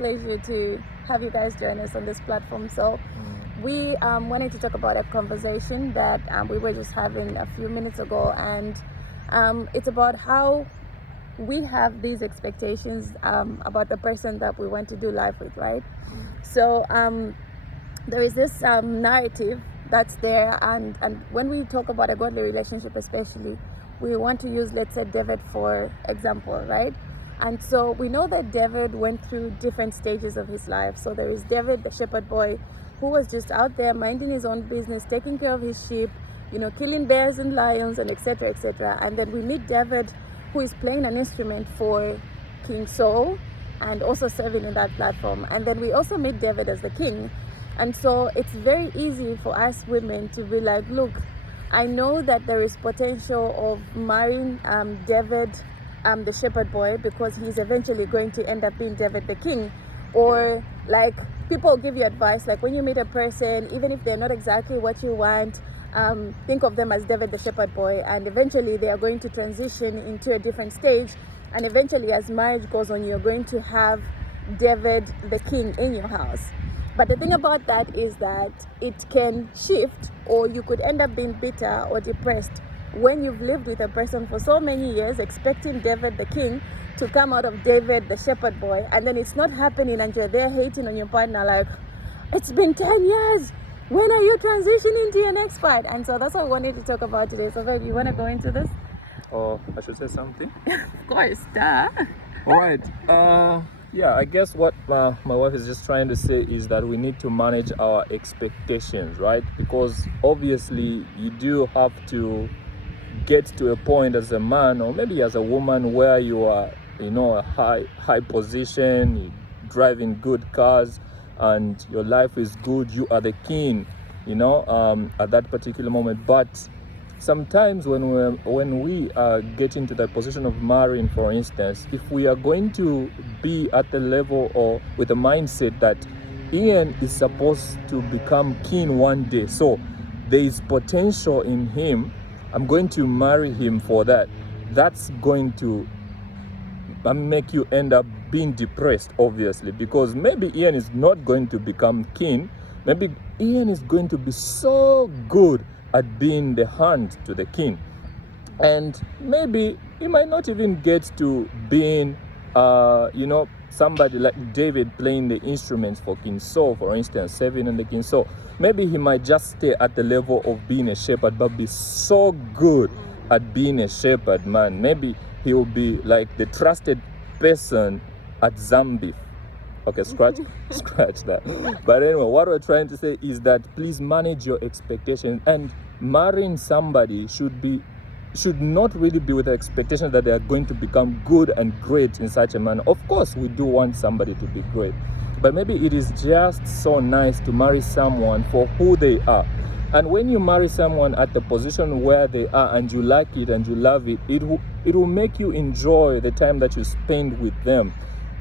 pleasure to have you guys join us on this platform. So we wanted to talk about a conversation that we were just having a few minutes ago, and it's about how we have these expectations about the person that we want to do life with, right? So there is this narrative that's there, and when we talk about a godly relationship especially, we want to use, let's say, David for example, right? And so we know that David went through different stages of his life. So there is David, the shepherd boy, who was just out there minding his own business, taking care of his sheep, killing bears and lions and etc., etc. And then we meet David, who is playing an instrument for King Saul and also serving in that platform. And then we also meet David as the king. And so it's very easy for us women to be like, look, I know that there is potential of marrying David, the shepherd boy, because he's eventually going to end up being David the king. Or like people give you advice, like when you meet a person, even if they're not exactly what you want, think of them as David the shepherd boy, and eventually they are going to transition into a different stage, and eventually as marriage goes on, you're going to have David the king in your house. But the thing about that is that it can shift, or you could end up being bitter or depressed when you've lived with a person for so many years expecting David the king to come out of David the shepherd boy, and then it's not happening and you're there hating on your partner like, it's been 10 years, when are you transitioning to your next part? And so that's what we wanted to talk about today. So babe, you want to go into this? Oh, I should say something? Of course, duh. All right. Yeah, I guess what my wife is just trying to say is that we need to manage our expectations, right? Because obviously you do have to get to a point as a man or maybe as a woman where you are, a high position, you driving good cars, and your life is good. You are the king, at that particular moment. But sometimes when we get into that position of marrying, for instance, if we are going to be at the level or with a mindset that Ian is supposed to become king one day, so there is potential in him, I'm going to marry him for that. That's going to make you end up being depressed, obviously, because maybe Ian is not going to become king. Maybe Ian is going to be so good at being the hand to the king, and maybe he might not even get to being somebody like David playing the instruments for King Saul, for instance, serving in the king. So maybe he might just stay at the level of being a shepherd, but be so good at being a shepherd, man. Maybe he will be like the trusted person at Zambia. Okay, scratch that. But anyway, what we're trying to say is that please manage your expectations, and marrying somebody should not really be with the expectation that they are going to become good and great in such a manner. Of course, we do want somebody to be great, but maybe it is just so nice to marry someone for who they are. And when you marry someone at the position where they are and you like it and you love it, it will make you enjoy the time that you spend with them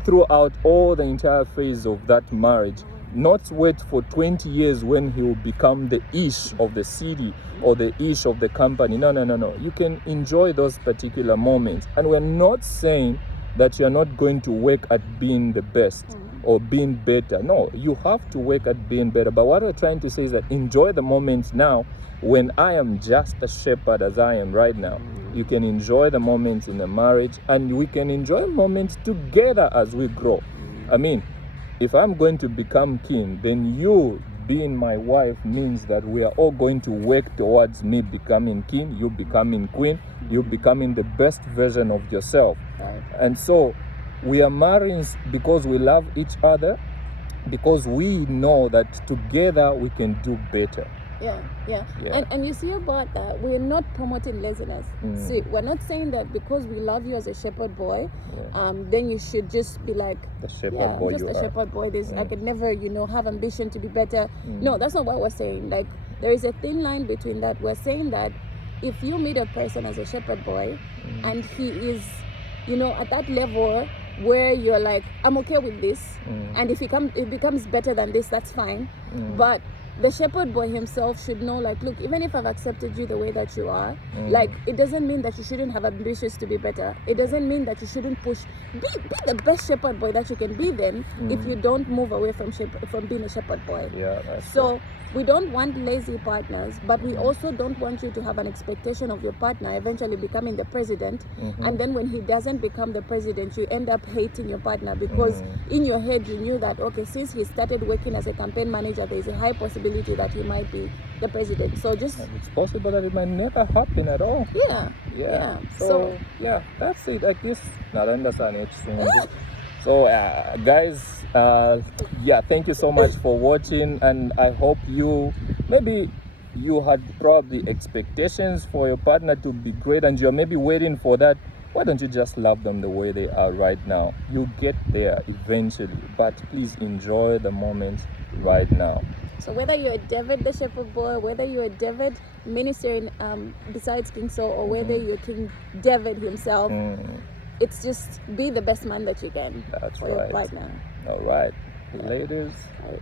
throughout all the entire phase of that marriage. Not wait for 20 years when he will become the ish of the city or the ish of the company. No. You can enjoy those particular moments. And we're not saying that you're not going to work at being the best or being better. No, you have to work at being better. But what we're trying to say is that enjoy the moments now when I am just a shepherd as I am right now. You can enjoy the moments in a marriage, and we can enjoy moments together as we grow. I mean, if I'm going to become king, then you being my wife means that we are all going to work towards me becoming king, you becoming queen, you becoming the best version of yourself. Right. And so we are marrying because we love each other, because we know that together we can do better. Yeah. And you see about that, we're not promoting laziness. See, we're not saying that because we love you as a shepherd boy, then you should just be like, the shepherd boy, just a shepherd boy. I could never, have ambition to be better. No, that's not what we're saying. Like, there is a thin line between that. We're saying that if you meet a person as a shepherd boy and he is, at that level where you're like, I'm okay with this, and if it becomes better than this, that's fine. But the shepherd boy himself should know, like, look, even if I've accepted you the way that you are, like, it doesn't mean that you shouldn't have ambitions to be better. It doesn't mean that you shouldn't push. Be the best shepherd boy that you can be then, if you don't move away from being a shepherd boy. Yeah, that's so we don't want lazy partners, but we also don't want you to have an expectation of your partner eventually becoming the president, and then when he doesn't become the president, you end up hating your partner because in your head you knew that, okay, since he started working as a campaign manager, there's a high possibility that he might be the president. So just it's possible that it might never happen at all. Yeah. So yeah, that's it. I guess understand it. So guys, yeah, thank you so much for watching, and I hope maybe you had probably expectations for your partner to be great and you're maybe waiting for that. Why don't you just love them the way they are right now? You'll get there eventually, but please enjoy the moment right now. So whether you're David the shepherd boy, whether you're David minister besides King Saul, or whether you're King David himself, it's just be the best man that you can That's for right. your partner. All right, ladies. Right.